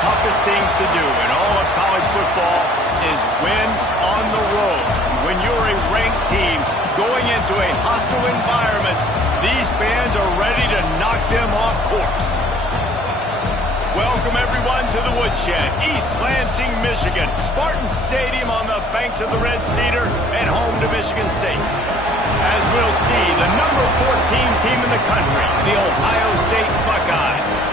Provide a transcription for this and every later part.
Toughest things to do in all of college football is win on the road. When you're a ranked team going into a hostile environment, these fans are ready to knock them off course. Welcome everyone to the Woodshed, East Lansing, Michigan. Spartan Stadium on the banks of the Red Cedar and home to Michigan State. As we'll see, the number 14 team in the country, the Ohio State Buckeyes,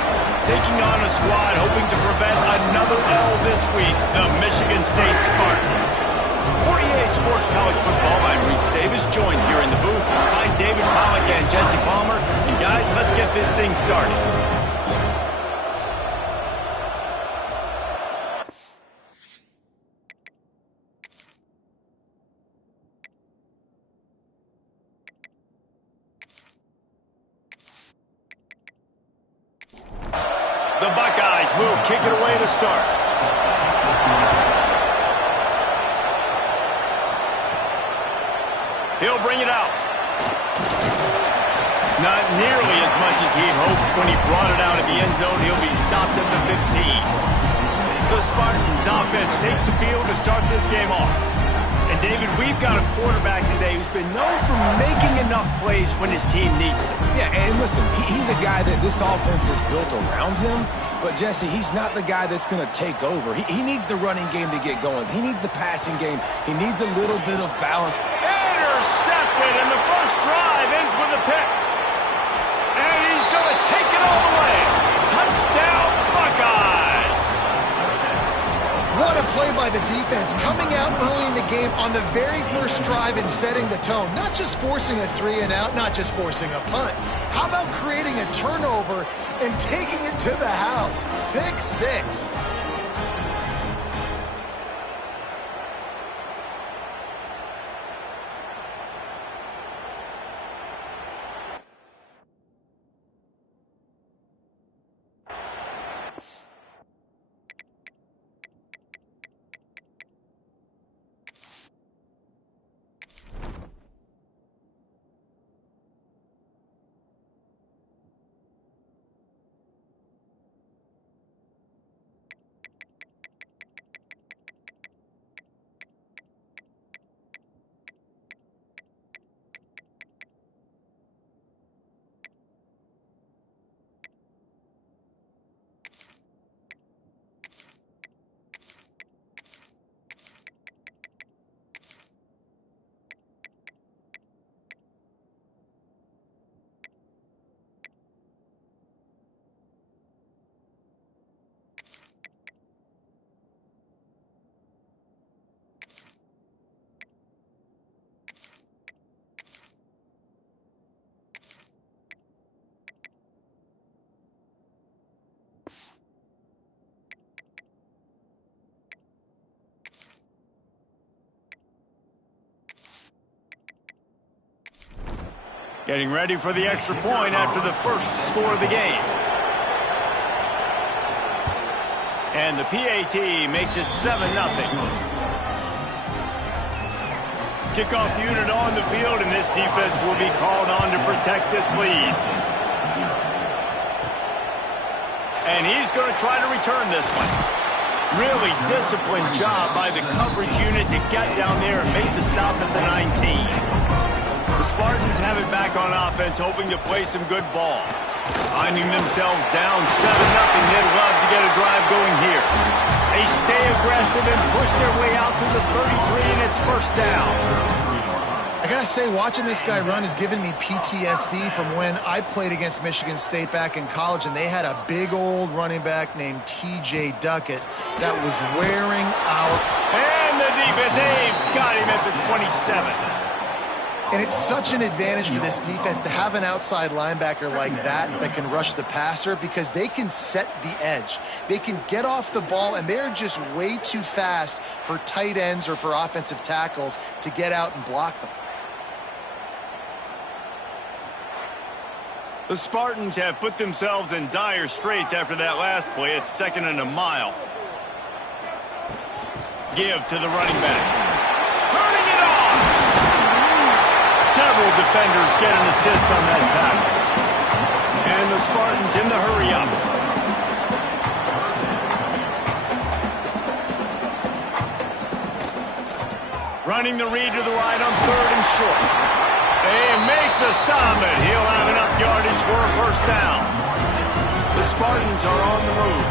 taking on a squad hoping to prevent another L this week, the Michigan State Spartans. For EA Sports College Football, I'm Reese Davis, joined here in the booth by David Pollack and Jesse Palmer. And guys, let's get this thing started. The Buckeyes will kick it away to start. He'll bring it out. Not nearly as much as he'd hoped when he brought it out of the end zone. He'll be stopped at the 15. The Spartans offense takes the field to start this game off. And David, we've got a quarterback today who's been known for making enough plays when his team needs them. Yeah, and listen, he's a guy that this offense is built around him. But, Jesse, he's not the guy that's going to take over. He needs the running game to get going. He needs the passing game. He needs a little bit of balance. Intercepted, and the first drive ends with a pick. And he's going to take it all the way. Touchdown, Buckeyes! What a play by the defense, coming out early in the game on the very first drive and setting the tone. Not just forcing a 3-and-out, not just forcing a punt. How about creating a turnover and taking it to the house? Pick 6. Getting ready for the extra point after the first score of the game. And the PAT makes it 7-0. Kickoff unit on the field, and this defense will be called on to protect this lead. And he's going to try to return this one. Really disciplined job by the coverage unit to get down there and make the stop at the 19. The Spartans have it back on offense, hoping to play some good ball. Finding themselves down 7-0, they'd love to get a drive going here. They stay aggressive and push their way out to the 33, and it's first down. I gotta say, watching this guy run has given me PTSD from when I played against Michigan State back in college, and they had a big old running back named T.J. Duckett that was wearing out. And the defense, they've got him at the 27. And it's such an advantage for this defense to have an outside linebacker like that can rush the passer because they can set the edge. They can get off the ball, and they're just way too fast for tight ends or for offensive tackles to get out and block them. The Spartans have put themselves in dire straits after that last play. It's 2nd and a mile. Give to the running back. Turning it off! Several defenders get an assist on that tackle. And the Spartans in the hurry up. Running the read to the right on 3rd and short. They make the stop, and he'll have enough yardage for a first down. The Spartans are on the move.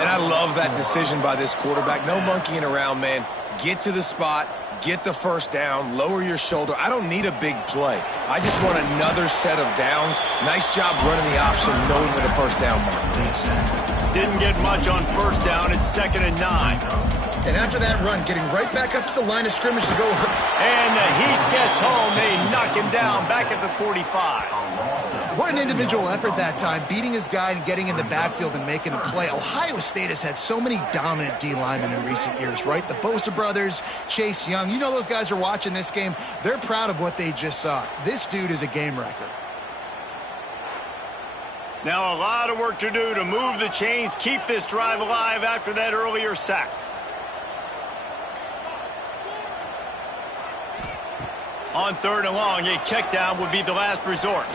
And I love that decision by this quarterback. No monkeying around, man. Get to the spot, get the first down, lower your shoulder. I don't need a big play. I just want another set of downs. Nice job running the option, knowing where the first down marker is. Didn't get much on first down. It's 2nd and 9. And after that run, getting right back up to the line of scrimmage to go. And the Heat gets home. They knock him down back at the 45. What an individual effort that time, beating his guy and getting in the backfield and making a play. Ohio State has had so many dominant D linemen in recent years, right? The Bosa brothers, Chase Young. You know those guys are watching this game. They're proud of what they just saw. This dude is a game wrecker. Now a lot of work to do to move the chains, keep this drive alive after that earlier sack. On 3rd and long, a check down would be the last resort.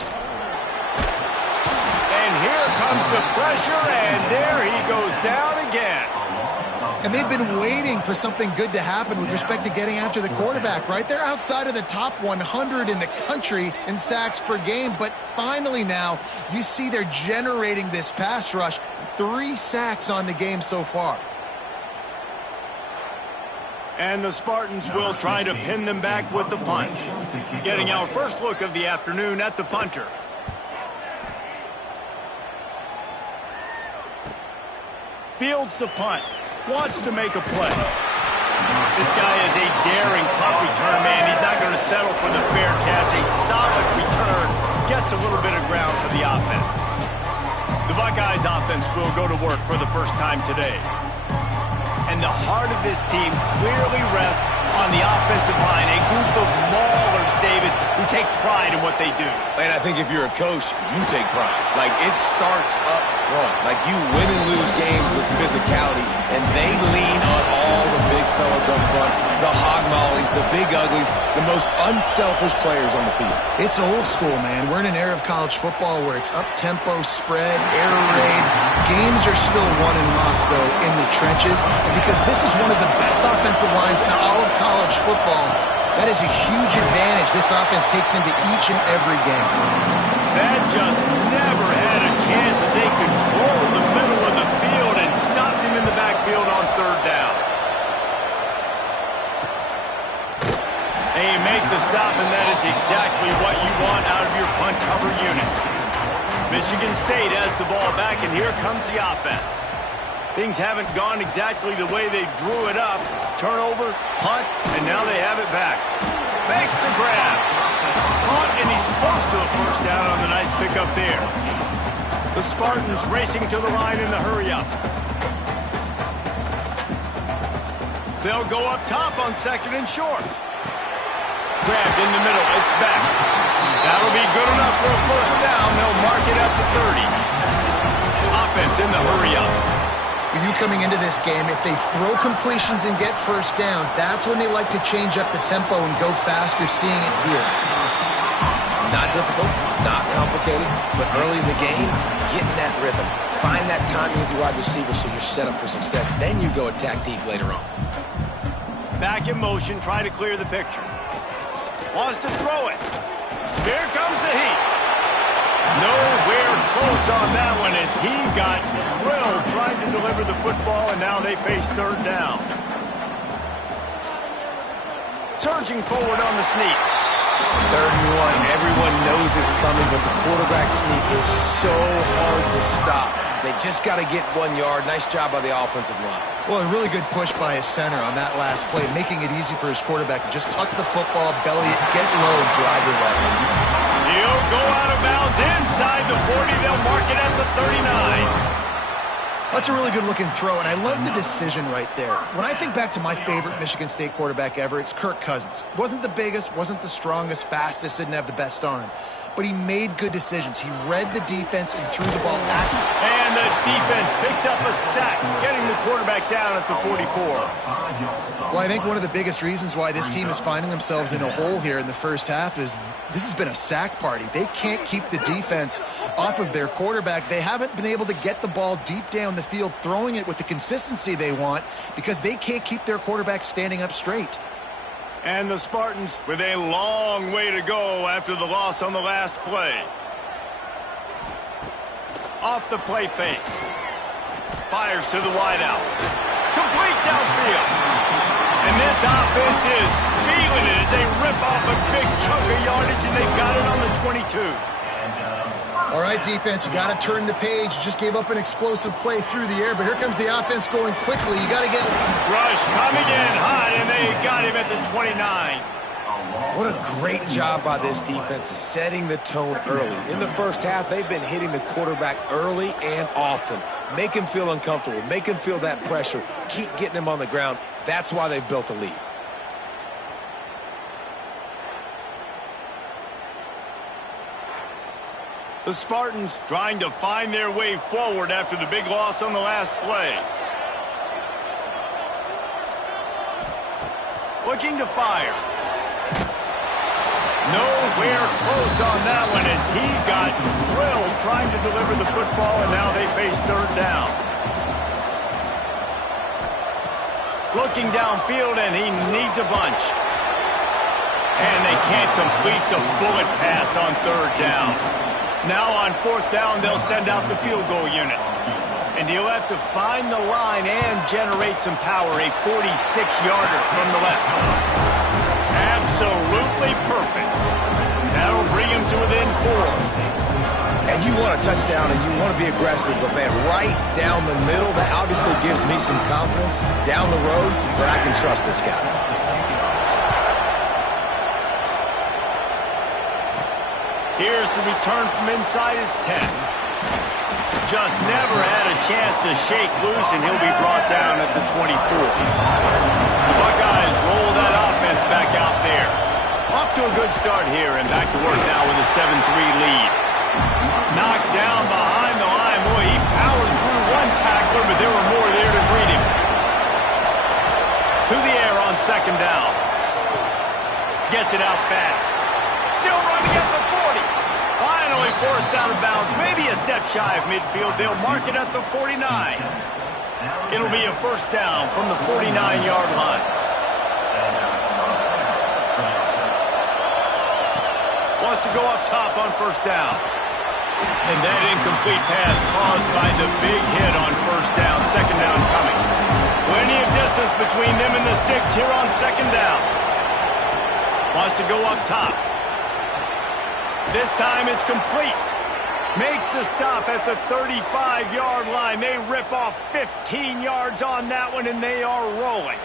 And here comes the pressure, and there he goes down again. And they've been waiting for something good to happen with respect to getting after the quarterback, right? They're outside of the top 100 in the country in sacks per game, but finally now you see they're generating this pass rush. 3 sacks on the game so far. And the Spartans will try to pin them back with the punt. Getting our first look of the afternoon at the punter. Fields the punt. Wants to make a play. This guy is a daring punt return man. He's not going to settle for the fair catch. A solid return. Gets a little bit of ground for the offense. The Buckeyes offense will go to work for the first time today. And the heart of this team clearly rests on the offensive line. A group of maulers, David, who take pride in what they do. And I think if you're a coach, you take pride. Like, it starts up front. Like, you win and lose games with physicality, and they lean on all the big fellas up front, the hog mollies, the big uglies, the most unselfish players on the field. It's old school, man. We're in an era of college football where it's up-tempo, spread, air raid. Games are still won and lost, though, in the trenches. And because this is one of the best offensive lines in all of college football, that is a huge advantage this offense takes into each and every game. That just never had a chance as they controlled the middle of the field and stopped him in the backfield on 3rd down. They make the stop, and that is exactly what you want out of your punt cover unit. Michigan State has the ball back, and here comes the offense. Things haven't gone exactly the way they drew it up. Turnover, punt, and now they have it back. Makes the grab. Caught, and he's close to a first down on the nice pickup there. The Spartans racing to the line in the hurry-up. They'll go up top on 2nd and short. Grabbed in the middle. It's back. That'll be good enough for a first down. They'll mark it at the 30. Offense in the hurry-up. You coming into this game, if they throw completions and get first downs, that's when they like to change up the tempo and go fast. You're seeing it here. Not difficult, not complicated, but early in the game, get in that rhythm. Find that timing with your wide receiver so you're set up for success. Then you go attack deep later on. Back in motion, try to clear the picture. Wants to throw it. Here comes the Heat. Nowhere close on that one as he got drilled trying to deliver the football, and now they face 3rd down. Surging forward on the sneak. 3rd and 1. Everyone knows it's coming, but the quarterback sneak is so hard to stop. They just got to get 1 yard. Nice job by the offensive line. Well, a really good push by his center on that last play, making it easy for his quarterback to just tuck the football, belly it, get low, and drive your legs. He'll go out of bounds inside the 40. They'll mark it at the 39. That's a really good-looking throw, and I love the decision right there. When I think back to my favorite Michigan State quarterback ever, it's Kirk Cousins. Wasn't the biggest, wasn't the strongest, fastest, didn't have the best arm. But he made good decisions. He read the defense and threw the ball at him. And the defense picks up a sack, getting the quarterback down at the 44. Well, I think one of the biggest reasons why this team is finding themselves in a hole here in the first half is this has been a sack party. They can't keep the defense off of their quarterback. They haven't been able to get the ball deep down the field, throwing it with the consistency they want because they can't keep their quarterback standing up straight. And the Spartans with a long way to go after the loss on the last play. Off the play fake. Fires to the wideout. Complete downfield. And this offense is feeling it as they rip off a big chunk of yardage, and they've got it on the 22. All right, defense, you got to turn the page. Just gave up an explosive play through the air, but here comes the offense going quickly. You got to get... Rush coming in hot, and they got him at the 29. What a great job by this defense setting the tone early. In the first half, they've been hitting the quarterback early and often. Make him feel uncomfortable. Make him feel that pressure. Keep getting him on the ground. That's why they've built a lead. The Spartans trying to find their way forward after the big loss on the last play. Looking to fire. Nowhere close on that one as he got drilled trying to deliver the football, and now they face third down. Looking downfield, and he needs a bunch. And they can't complete the bullet pass on third down. Now on fourth down, they'll send out the field goal unit. And he'll have to find the line and generate some power. A 46-yarder from the left. Absolutely perfect. That'll bring him to within 4. And you want a touchdown and you want to be aggressive, but man, right down the middle, that obviously gives me some confidence down the road that I can trust this guy. Here's the return from inside his 10. Just never had a chance to shake loose, and he'll be brought down at the 24. The Buckeyes roll that offense back out there. Off to a good start here, and back to work now with a 7-3 lead. Knocked down behind the line. Boy, he powered through one tackler, but there were more there to greet him. To the air on second down. Gets it out fast. Still running at the 40. Finally forced out of bounds. Maybe a step shy of midfield. They'll mark it at the 49. It'll be a first down from the 49-yard line. Wants to go up top on first down. And that incomplete pass caused by the big hit on first down. Second down coming. Plenty of distance between them and the sticks here on second down. Wants to go up top. This time it's complete. Makes the stop at the 35-yard line. They rip off 15 yards on that one, and they are rolling.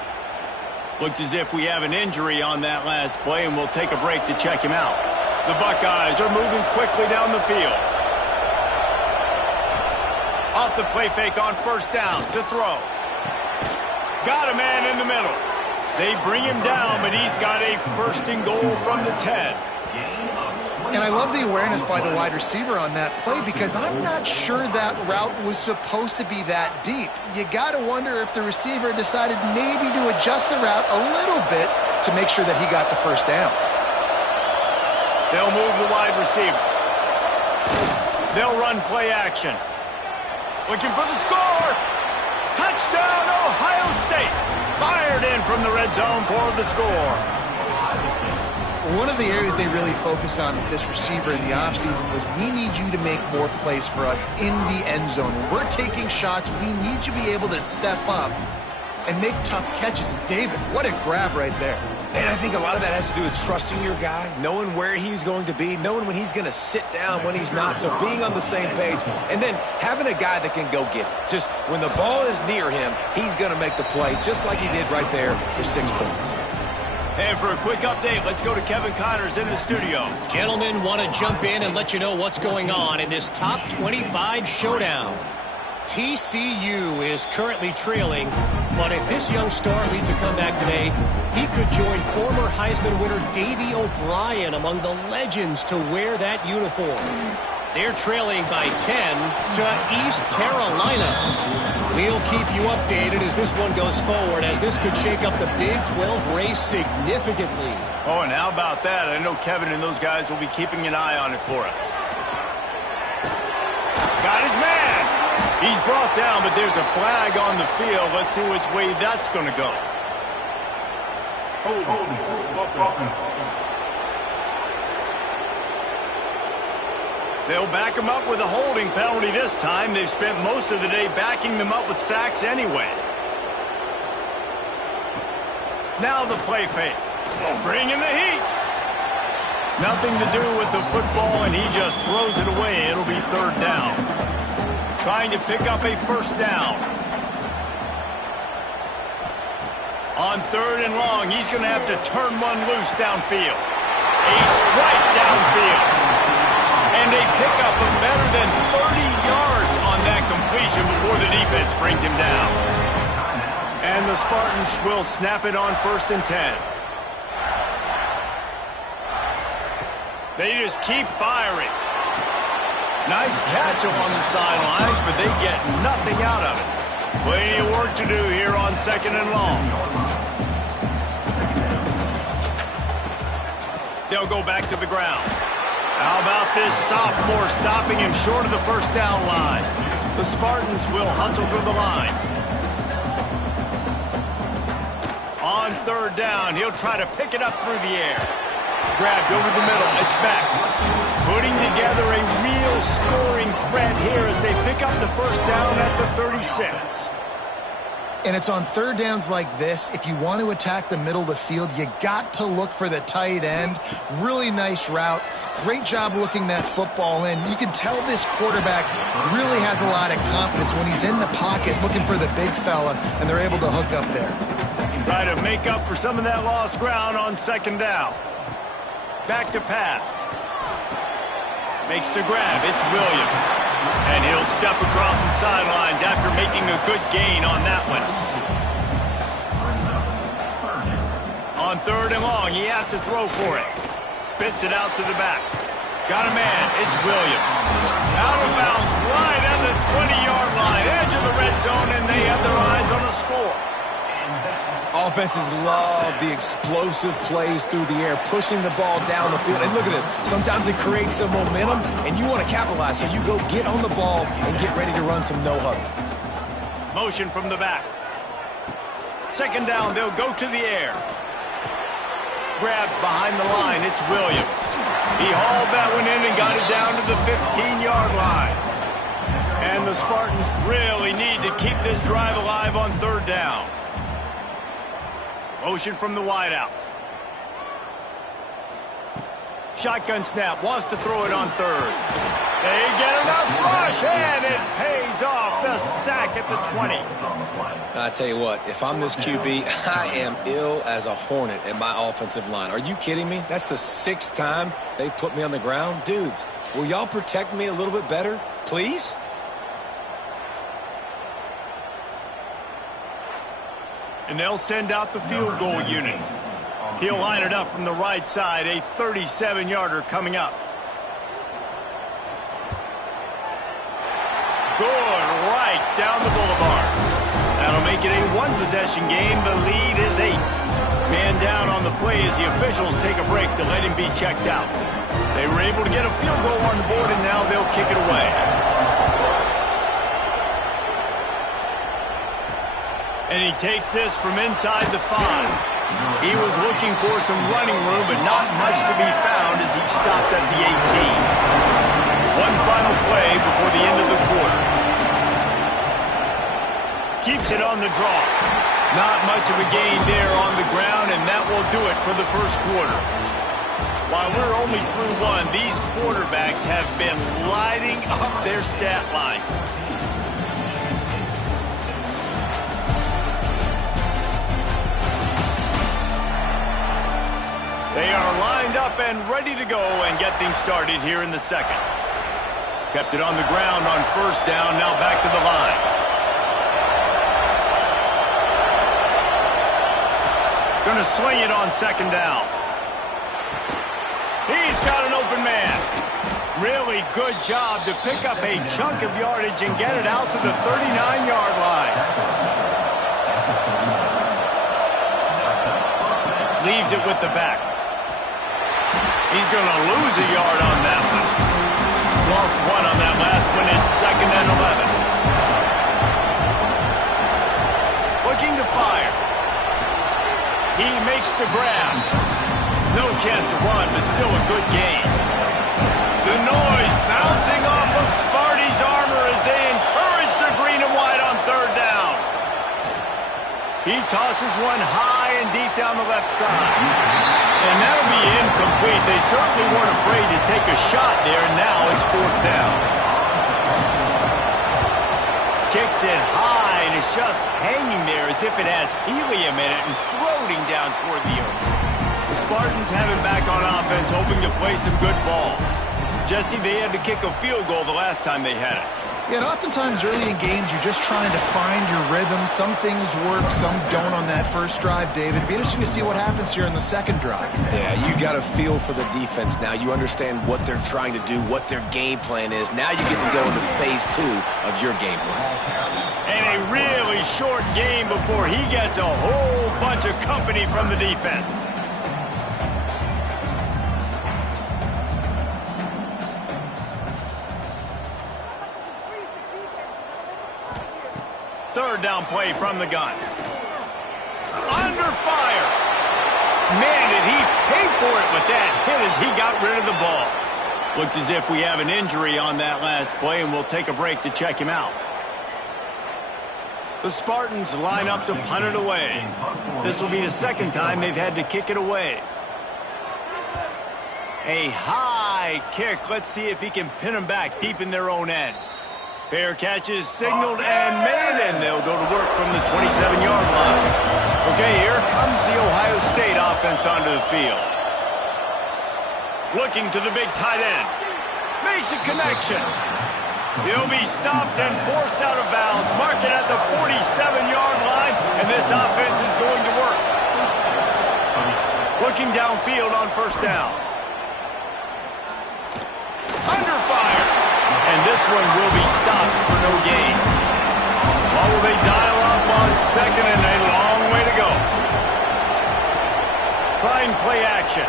Looks as if we have an injury on that last play, and we'll take a break to check him out. The Buckeyes are moving quickly down the field. Off the play fake on first down to throw. Got a man in the middle. They bring him down, but he's got a first and goal from the 10. And I love the awareness by the wide receiver on that play because I'm not sure that route was supposed to be that deep. You got to wonder if the receiver decided maybe to adjust the route a little bit to make sure that he got the first down. They'll move the wide receiver. They'll run play action. Looking for the score. Touchdown, Ohio State. Fired in from the red zone for the score. One of the areas they really focused on with this receiver in the offseason was we need you to make more plays for us in the end zone. When we're taking shots, we need you to be able to step up and make tough catches. And David, what a grab right there. And I think a lot of that has to do with trusting your guy, knowing where he's going to be, knowing when he's going to sit down, when he's not, so being on the same page, and then having a guy that can go get it. Just when the ball is near him, he's going to make the play, just like he did right there for 6 points. And for a quick update, let's go to Kevin Connors in the studio. Gentlemen, want to jump in and let you know what's going on in this top 25 showdown. TCU is currently trailing, but if this young star leads a comeback today, he could join former Heisman winner Davey O'Brien among the legends to wear that uniform. They're trailing by 10 to East Carolina. We'll keep you updated as this one goes forward, as this could shake up the Big 12 race significantly. Oh, and how about that? I know Kevin and those guys will be keeping an eye on it for us. Got his man. He's brought down, but there's a flag on the field. Let's see which way that's going to go. They'll back him up with a holding penalty this time. They've spent most of the day backing them up with sacks anyway. Now the play fake. Bring in the heat. Nothing to do with the football, and he just throws it away. It'll be 3rd down. Trying to pick up a 1st down. On 3rd and long, he's going to have to turn one loose downfield. A strike downfield. And they pick up a better than 30 yards on that completion before the defense brings him down. And the Spartans will snap it on 1st and 10. They just keep firing. Nice catch along the sidelines, but they get nothing out of it. Plenty of work to do here on 2nd and long. They'll go back to the ground. How about this sophomore stopping him short of the 1st down line? The Spartans will hustle to the line. On 3rd down, he'll try to pick it up through the air. Grabbed over the middle. It's back. Putting together a real scoring threat here as they pick up the 1st down at the 36. And it's on 3rd downs like this. If you want to attack the middle of the field, you got to look for the tight end. Really nice route. Great job looking that football in. You can tell this quarterback really has a lot of confidence when he's in the pocket looking for the big fella, and they're able to hook up there. Try to make up for some of that lost ground on 2nd down. Back to pass. Makes the grab. It's Williams. And he'll step across the sidelines after making a good gain on that one. On 3rd and long, he has to throw for it. Spits it out to the back. Got a man. It's Williams. Out of bounds right at the 20-yard line. Edge of the red zone, and they have their eyes on the score. Offenses love the explosive plays through the air, pushing the ball down the field. And look at this. Sometimes it creates some momentum, and you want to capitalize. So you go get on the ball and get ready to run some no-huddle. Motion from the back. 2nd down, they'll go to the air. Grabbed behind the line, it's Williams. He hauled that one in and got it down to the 15-yard line. And the Spartans really need to keep this drive alive on 3rd down. Motion from the wideout. Shotgun snap, wants to throw it on 3rd. They get enough rush, and it pays off. The sack at the 20. I tell you what, if I'm this QB, I am ill as a hornet at my offensive line. Are you kidding me? That's the 6th time they put me on the ground. Dudes, will y'all protect me a little bit better, please? And they'll send out the field goal unit. He'll line it up from the right side, a 37-yarder coming up. Good, right down the boulevard. That'll make it a 1-possession game. The lead is 8. Man down on the play as the officials take a break to let him be checked out. They were able to get a field goal on the board, and now they'll kick it away. And he takes this from inside the 5. He was looking for some running room, but not much to be found as he stopped at the 18. One final play before the end of the quarter. Keeps it on the draw. Not much of a gain there on the ground, and that will do it for the first quarter. While we're only through one, these quarterbacks have been lighting up their stat line. They are lined up and ready to go and get things started here in the second. Kept it on the ground on first down, now back to the line. Going to swing it on second down. He's got an open man. Really good job to pick up a chunk of yardage and get it out to the 39-yard line. Leaves it with the back. He's going to lose a yard on that one. Lost one on that last one. It's 2nd and 11. Looking to fire. He makes the grab. No chance to run, but still a good gain. The noise bouncing off of Sparty's armor as they encourage the green and white on third down. He tosses one high and deep down the left side. And that'll be incomplete. They certainly weren't afraid to take a shot there, and now it's 4th down. Kicks it high, and it's just hanging there as if it has helium in it and floating down toward the earth. The Spartans have it back on offense, hoping to play some good ball. Jesse, they had to kick a field goal the last time they had it. Yeah, and oftentimes early in games, you're just trying to find your rhythm. Some things work, some don't on that first drive, David. It'd be interesting to see what happens here in the second drive. Yeah, you got a feel for the defense now. You understand what they're trying to do, what their game plan is. Now you get to go into phase 2 of your game plan. And a really short game before he gets a whole bunch of company from the defense. Third down play from the gun. Under fire. Man, did he pay for it with that hit as he got rid of the ball. Looks as if we have an injury on that last play, and we'll take a break to check him out. The Spartans line up to punt it away. This will be the second time they've had to kick it away. A high kick. Let's see if he can pin them back deep in their own end. Fair catch is signaled and made, and they'll go to work from the 27-yard line. Okay, here comes the Ohio State offense onto the field. Looking to the big tight end. Makes a connection. He'll be stopped and forced out of bounds. Mark it at the 47-yard line, and this offense is going to work. Looking downfield on first down. Under fire. And this one will be stopped for no gain. While will they dial up on second, and a long way to go. Trying play action.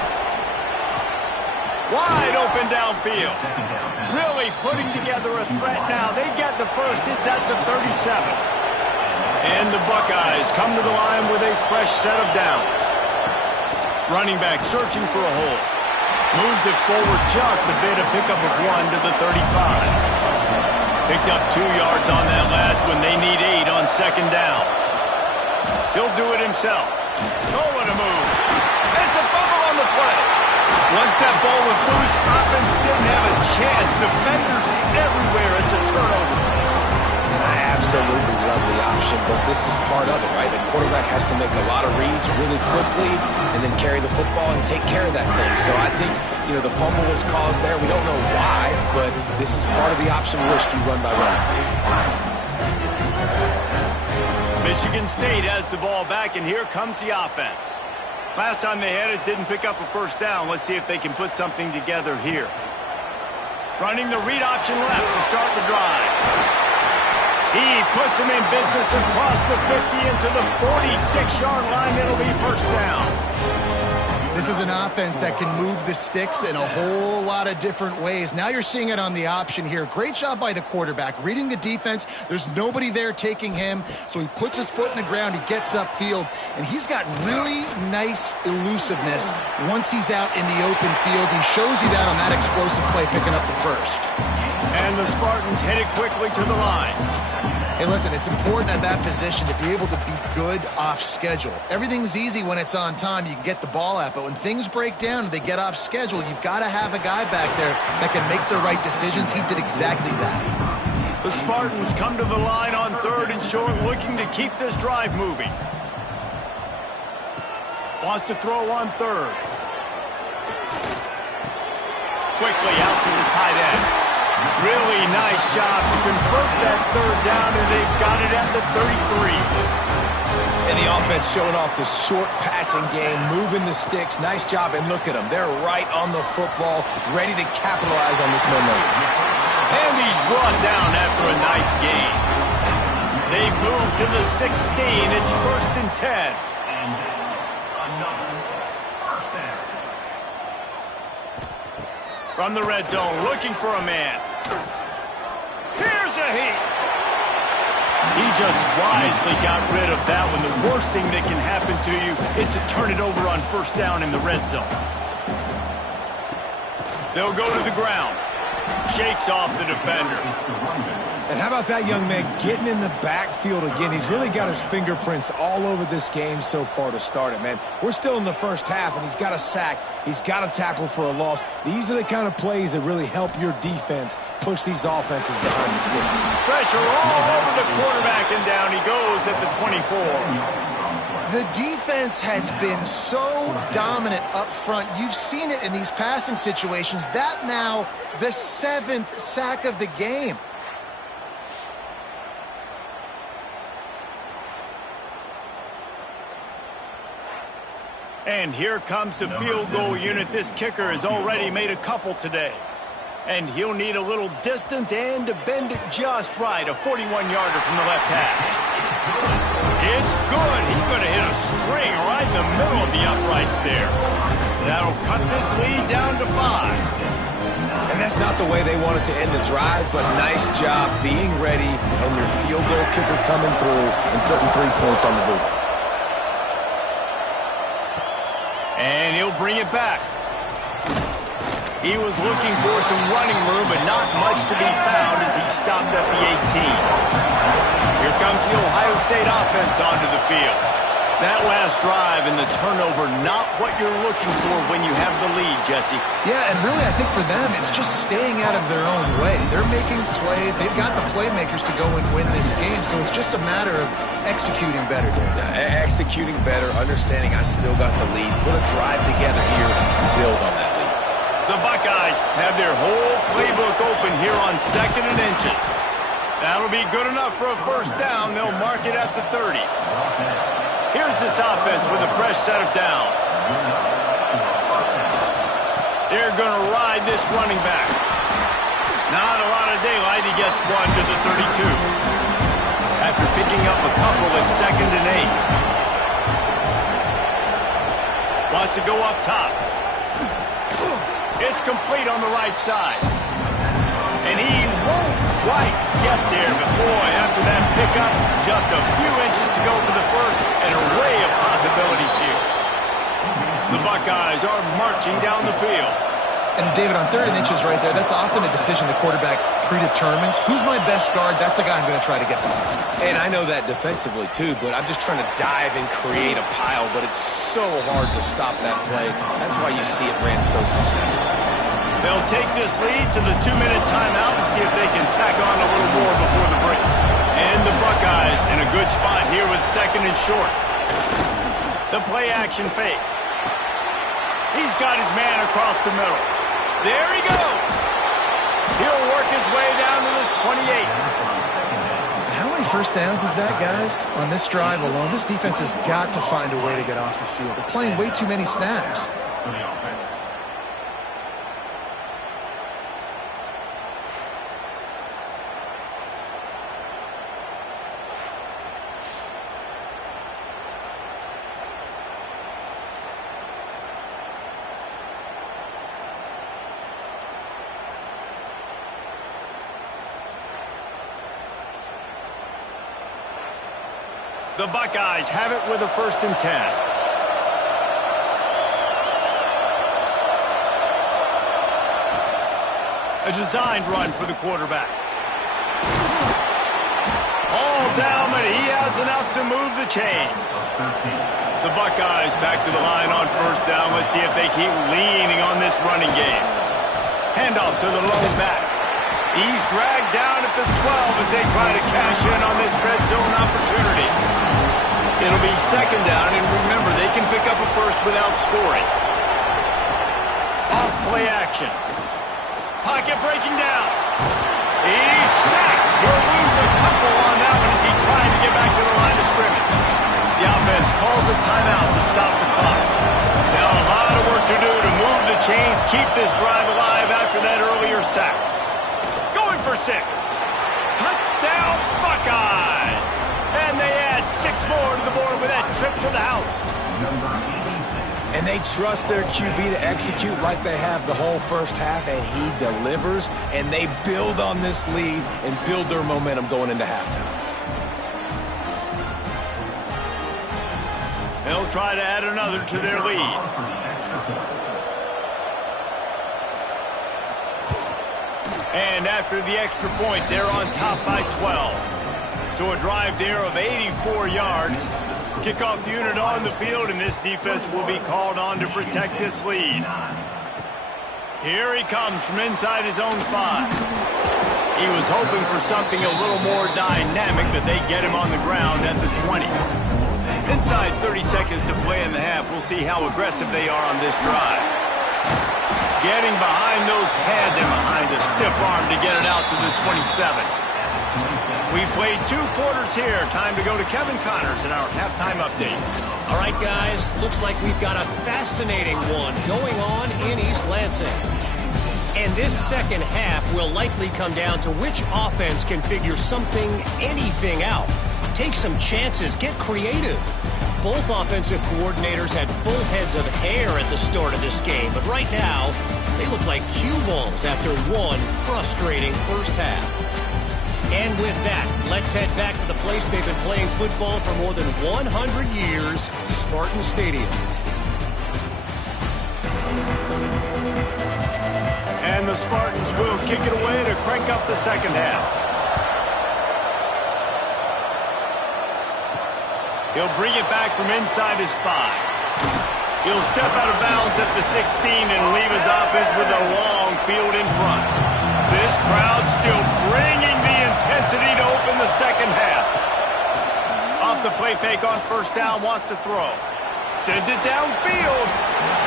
Wide open downfield. Really putting together a threat now. They get the first. It's at the 37. And the Buckeyes come to the line with a fresh set of downs. Running back searching for a hole. Moves it forward just a bit, a pickup of 1 to the 35. Picked up 2 yards on that last one. They need 8 on second down. He'll do it himself. Oh, what a move. It's a fumble on the play. Once that ball was loose, offense didn't have a chance. Defenders everywhere. It's a turnover. And I absolutely love the option, but this is part of it, right? The quarterback has to make a lot of reads really quickly and then carry the football and take care of that thing. So I think, the fumble was caused there. We don't know why, but this is part of the option risky run by running. Michigan State has the ball back, and here comes the offense. Last time they had it, didn't pick up a first down. Let's see if they can put something together here. Running the read option left to start the drive. He puts him in business across the 50 into the 46-yard line. It'll be first down. This is an offense that can move the sticks in a whole lot of different ways. Now you're seeing it on the option here. Great job by the quarterback. Reading the defense, there's nobody there taking him, so he puts his foot in the ground, he gets upfield, and he's got really nice elusiveness once he's out in the open field. He shows you that on that explosive play, picking up the first. And the Spartans headed quickly to the line. Hey, listen, it's important at that position to be able to be good off schedule. Everything's easy when it's on time. You can get the ball out, but when things break down and they get off schedule, you've got to have a guy back there that can make the right decisions. He did exactly that. The Spartans come to the line on 3rd and short, looking to keep this drive moving. Wants to throw on 3rd. Quickly out to the tight end. Really nice job to convert that 3rd down, and they've got it at the 33. And the offense showing off the short passing game, moving the sticks. Nice job, and look at them. They're right on the football, ready to capitalize on this momentum. And he's brought down after a nice gain. They've moved to the 16. It's 1st and 10. From the red zone, looking for a man. Here's a heat. He just wisely got rid of that one. The worst thing that can happen to you is to turn it over on 1st down in the red zone. They'll go to the ground. Shakes off the defender. And how about that young man getting in the backfield again? He's really got his fingerprints all over this game so far to start it, man. We're still in the first half, and he's got a sack. He's got a tackle for a loss. These are the kind of plays that really help your defense push these offenses behind the stick. Pressure all over the quarterback, and down he goes at the 24. The defense has been so dominant up front. You've seen it in these passing situations. That now the 7th sack of the game. And here comes the field goal unit. This kicker has already made a couple today. And he'll need a little distance and to bend it just right. A 41-yarder from the left hash. It's good. He's going to hit a string right in the middle of the uprights there. That'll cut this lead down to 5. And that's not the way they wanted to end the drive, but nice job being ready and your field goal kicker coming through and putting 3 points on the board. And he'll bring it back. He was looking for some running room, but not much to be found as he stopped at the 18. Here comes the Ohio State offense onto the field. That last drive and the turnover, not what you're looking for when you have the lead, Jesse. Yeah, and really I think for them, it's just staying out of their own way. They're making plays. They've got the playmakers to go and win this game, so it's just a matter of executing better, Dave. Executing better, understanding I still got the lead. Put a drive together here and build on that lead. The Buckeyes have their whole playbook open here on 2nd and inches. That'll be good enough for a 1st down. They'll mark it at the 30. Here's this offense with a fresh set of downs. They're going to ride this running back. Not a lot of daylight. He gets one to the 32. After picking up a couple at 2nd and 8. Wants to go up top. It's complete on the right side. And he won't quite get there, but boy, after that pickup, just a few inches to go for the 1st, an array of possibilities here. The Buckeyes are marching down the field. And David, on 3rd and inches right there, that's often a decision the quarterback predetermines. Who's my best guard? That's the guy I'm going to try to get by. And I know that defensively too, but I'm just trying to dive and create a pile, but it's so hard to stop that play. That's why you see it ran so successful. They'll take this lead to the 2-minute timeout and see if they can tack on a little more before the break. And the Buckeyes in a good spot here with 2nd and short. The play action fake. He's got his man across the middle. There he goes. He'll work his way down to the 28. And how many 1st downs is that, guys? On this drive alone, this defense has got to find a way to get off the field. They're playing way too many snaps. The Buckeyes have it with a 1st and 10. A designed run for the quarterback. All down, but he has enough to move the chains. The Buckeyes back to the line on first down. Let's see if they keep leaning on this running game. Handoff to the lone back. He's dragged down at the 12 as they try to cash in on this red zone opportunity. It'll be second down, and remember, they can pick up a first without scoring. Off play action. Pocket breaking down. He's sacked. He'll lose a couple on that one as he tried to get back to the line of scrimmage. The offense calls a timeout to stop the clock. Now a lot of work to do to move the chains, keep this drive alive after that earlier sack. Going for 6. Touchdown Buckeyes! And they add 6 more to the board with that trip to the house. And they trust their QB to execute like they have the whole first half, and he delivers, and they build on this lead and build their momentum going into halftime. They'll try to add another to their lead. And after the extra point, they're on top by 12. So a drive there of 84 yards. Kickoff unit on the field, and this defense will be called on to protect this lead. Here he comes from inside his own 5. He was hoping for something a little more dynamic, but they get him on the ground at the 20. Inside 30 seconds to play in the half. We'll see how aggressive they are on this drive. Getting behind those pads and behind a stiff arm to get it out to the 27. We've played 2 quarters here. Time to go to Kevin Connors in our halftime update. All right, guys, looks like we've got a fascinating one going on in East Lansing. And this second half will likely come down to which offense can figure something, anything out. Take some chances, get creative. Both offensive coordinators had full heads of hair at the start of this game, but right now, they look like cue balls after one frustrating first half. And with that, let's head back to the place they've been playing football for more than 100 years, Spartan Stadium. And the Spartans will kick it away to crank up the second half. He'll bring it back from inside his 5. He'll step out of bounds at the 16 and leave his offense with a long field in front. This crowd still bringing the intensity to open the second half. Off the play fake on first down, wants to throw. Sends it downfield.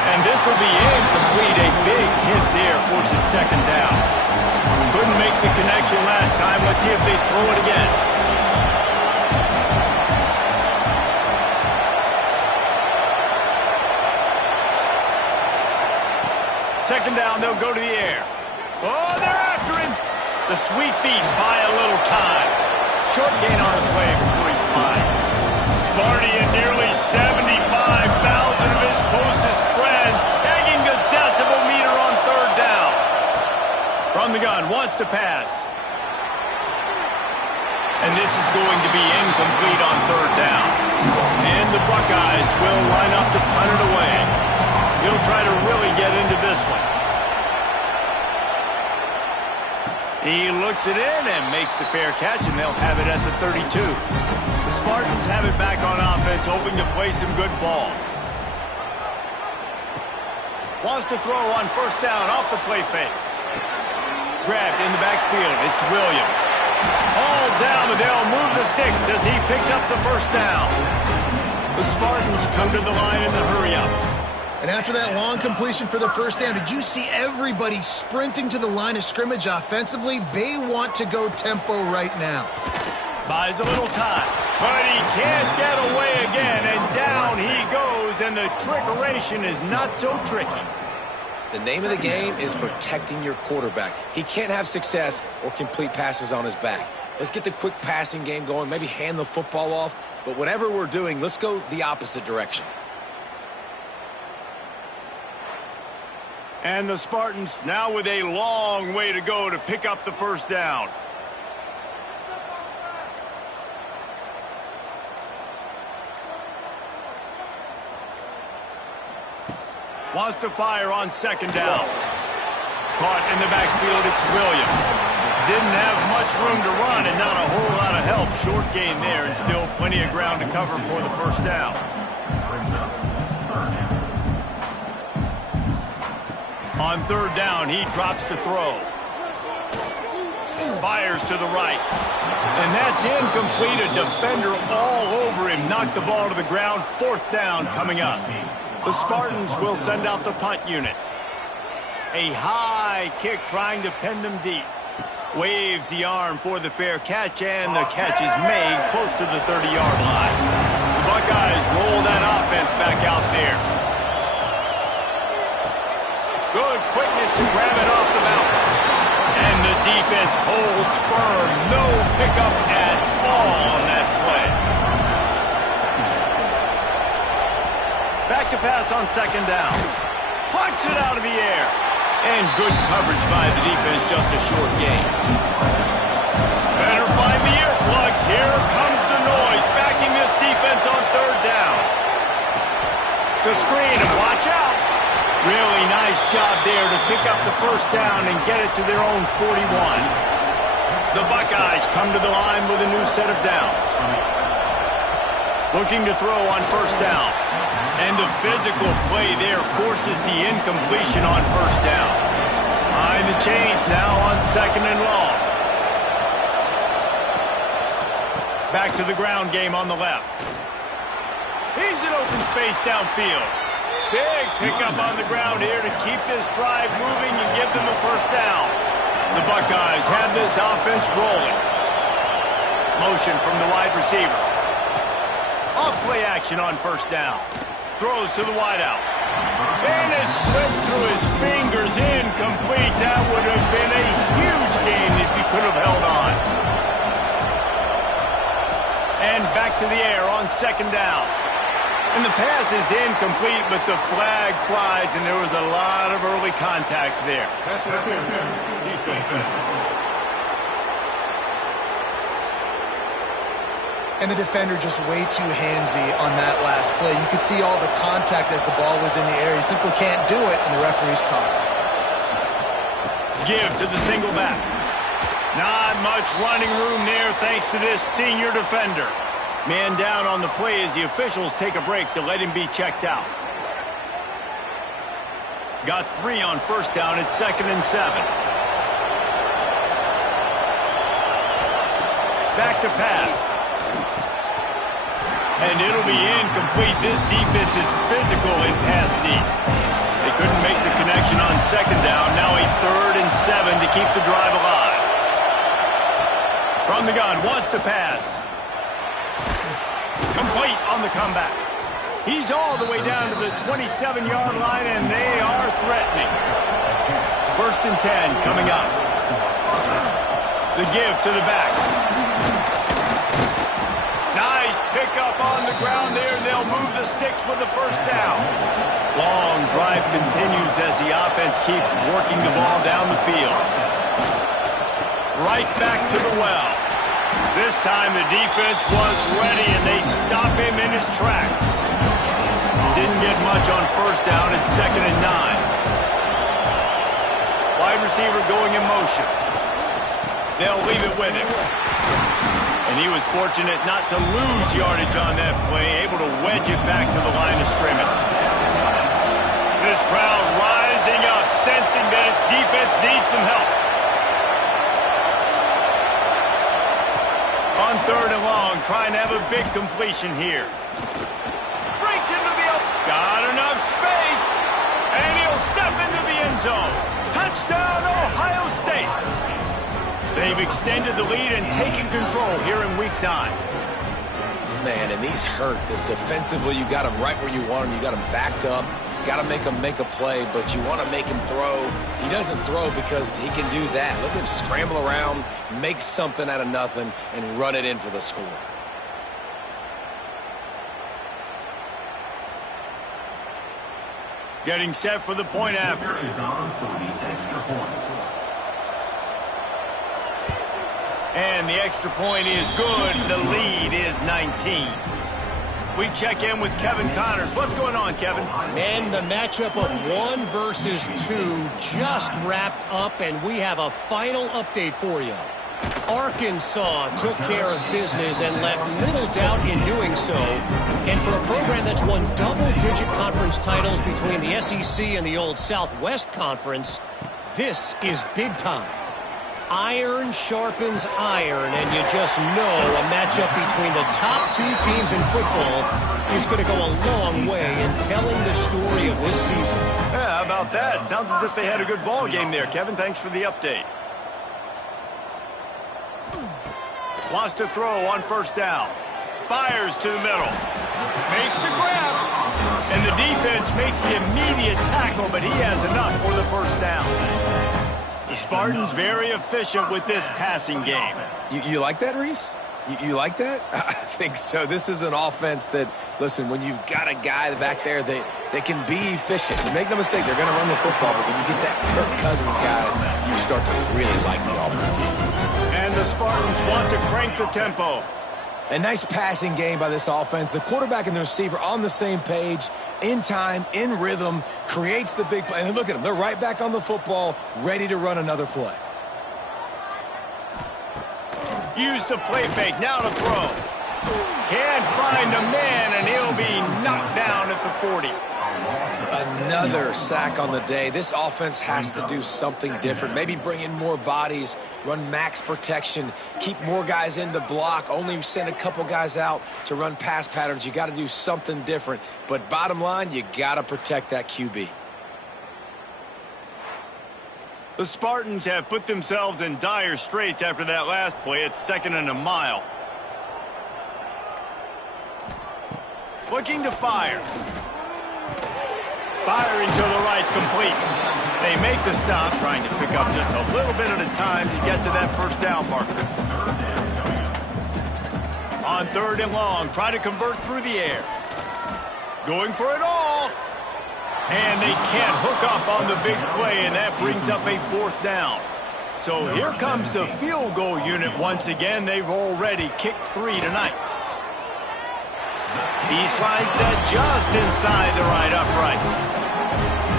And this will be incomplete. A big hit there forces second down. Couldn't make the connection last time. Let's see if they throw it again. Second down, they'll go to the air. Oh, they're after him. The sweet feet buy a little time. Short gain on the play before he slides. Sparty and nearly 75,000 of his closest friends tagging the decibel meter on third down. From the gun, wants to pass. And this is going to be incomplete on third down. And the Buckeyes will line up to punt it away. He'll try to really get into this one. He looks it in and makes the fair catch, and they'll have it at the 32. The Spartans have it back on offense, hoping to play some good ball. Wants to throw on first down off the play fake. Grabbed in the backfield. It's Williams. All down, but they'll move the sticks as he picks up the first down. The Spartans come to the line in the hurry-up. And after that long completion for the first down, did you see everybody sprinting to the line of scrimmage offensively? They want to go tempo right now. Buys a little time, but he can't get away again, and down he goes, and the trickeration is not so tricky. The name of the game is protecting your quarterback. He can't have success or complete passes on his back. Let's get the quick passing game going, maybe hand the football off, but whatever we're doing, let's go the opposite direction. And the Spartans now with a long way to go to pick up the first down. Wants to fire on second down. caught in the backfield. It's Williams. Didn't have much room to run and not a whole lot of help. Short gain there and still plenty of ground to cover for the first down. On third down, he drops to throw. Fires to the right. And that's incomplete. A defender all over him. Knocked the ball to the ground. Fourth down coming up. The Spartans will send out the punt unit. A high kick trying to pin them deep. Waves the arm for the fair catch, and the catch is made close to the 30-yard line. The Buckeyes roll that offense back out there. Good quickness to grab it off the bounce. And the defense holds firm. No pickup at all on that play. Back to pass on second down. Plucks it out of the air. And good coverage by the defense, just a short gain. Better find the earplugs. Here comes the noise, backing this defense on third down. The screen, and watch out. Really nice job there to pick up the first down and get it to their own 41. The Buckeyes come to the line with a new set of downs. Looking to throw on first down. And the physical play there forces the incompletion on first down. Behind the chains now on second and long. Back to the ground game on the left. He's in open space downfield. Big pickup on the ground here to keep this drive moving and give them a first down. The Buckeyes have this offense rolling. Motion from the wide receiver. Off play action on first down. Throws to the wideout. And it slips through his fingers. Incomplete. That would have been a huge gain if he could have held on. And back to the air on second down. And the pass is incomplete, but the flag flies, and there was a lot of early contact there. Pass interference. Defense. And the defender just way too handsy on that last play. You could see all the contact as the ball was in the air. He simply can't do it, and the referee's caught. Give to the single back. Not much running room there thanks to this senior defender. Man down on the play as the officials take a break to let him be checked out. Got 3 on first down at 2nd and 7. Back to pass. And it'll be incomplete. This defense is physical in pass deep. They couldn't make the connection on second down. Now a 3rd and 7 to keep the drive alive. From the gun, wants to pass. Complete on the comeback. He's all the way down to the 27-yard line, and they are threatening. 1st and 10 coming up. The give to the back. Nice pickup on the ground there, and they'll move the sticks with the first down. Long drive continues as the offense keeps working the ball down the field. Right back to the well. This time the defense was ready, and they stop him in his tracks. Didn't get much on first down at 2nd and 9. Wide receiver going in motion. They'll leave it with him. And he was fortunate not to lose yardage on that play, able to wedge it back to the line of scrimmage. This crowd rising up, sensing that its defense needs some help. On 3rd and long, trying to have a big completion here. Breaks into the up. Got enough space. And he'll step into the end zone. Touchdown, Ohio State. They've extended the lead and taken control here in Week 9. Man, and these hurt, because defensively you got them right where you want them. You got them backed up. Got to make him make a play, but you want to make him throw. He doesn't throw because he can do that. Look at him scramble around, make something out of nothing, and run it in for the score. Getting set for the point after. And the extra point is good. The lead is 19. We check in with Kevin Connors. What's going on, Kevin? Man, the matchup of 1 versus 2 just wrapped up, and we have a final update for you. Arkansas took care of business and left little doubt in doing so. And for a program that's won double-digit conference titles between the SEC and the old Southwest Conference, this is big time. Iron sharpens iron, and you just know a matchup between the top 2 teams in football is going to go a long way in telling the story of this season. Yeah, how about that? Sounds as if they had a good ball game there, Kevin. Thanks for the update. Wants to throw on first down. Fires to the middle. Makes the grab. And the defense makes the immediate tackle, but he has enough for the first down. The Spartans very efficient with this passing game. You like that, Reese? You like that? I think so. This is an offense that, listen, when you've got a guy back there that can be efficient, make no mistake, they're going to run the football, but when you get that Kirk Cousins guys, you start to really like the offense. And the Spartans want to crank the tempo. A nice passing game by this offense. The quarterback and the receiver on the same page, in time, in rhythm, creates the big play. And look at them. They're right back on the football, ready to run another play. Use the play fake. Now to throw. Can't find a man, and he'll be knocked down at the 40. Another sack on the day. This offense has to do something different. Maybe bring in more bodies, run max protection, keep more guys in the block, only send a couple guys out to run pass patterns. You got to do something different. But bottom line, you got to protect that QB. The Spartans have put themselves in dire straits after that last play. It's 2nd and a mile. Looking to fire. Firing to the right, complete. They make the stop, trying to pick up just a little bit at a time to get to that first down marker. On 3rd and long, try to convert through the air. Going for it all. And they can't hook up on the big play, and that brings up a 4th down. So here comes the field goal unit once again. They've already kicked 3 tonight. He slides that just inside the right upright.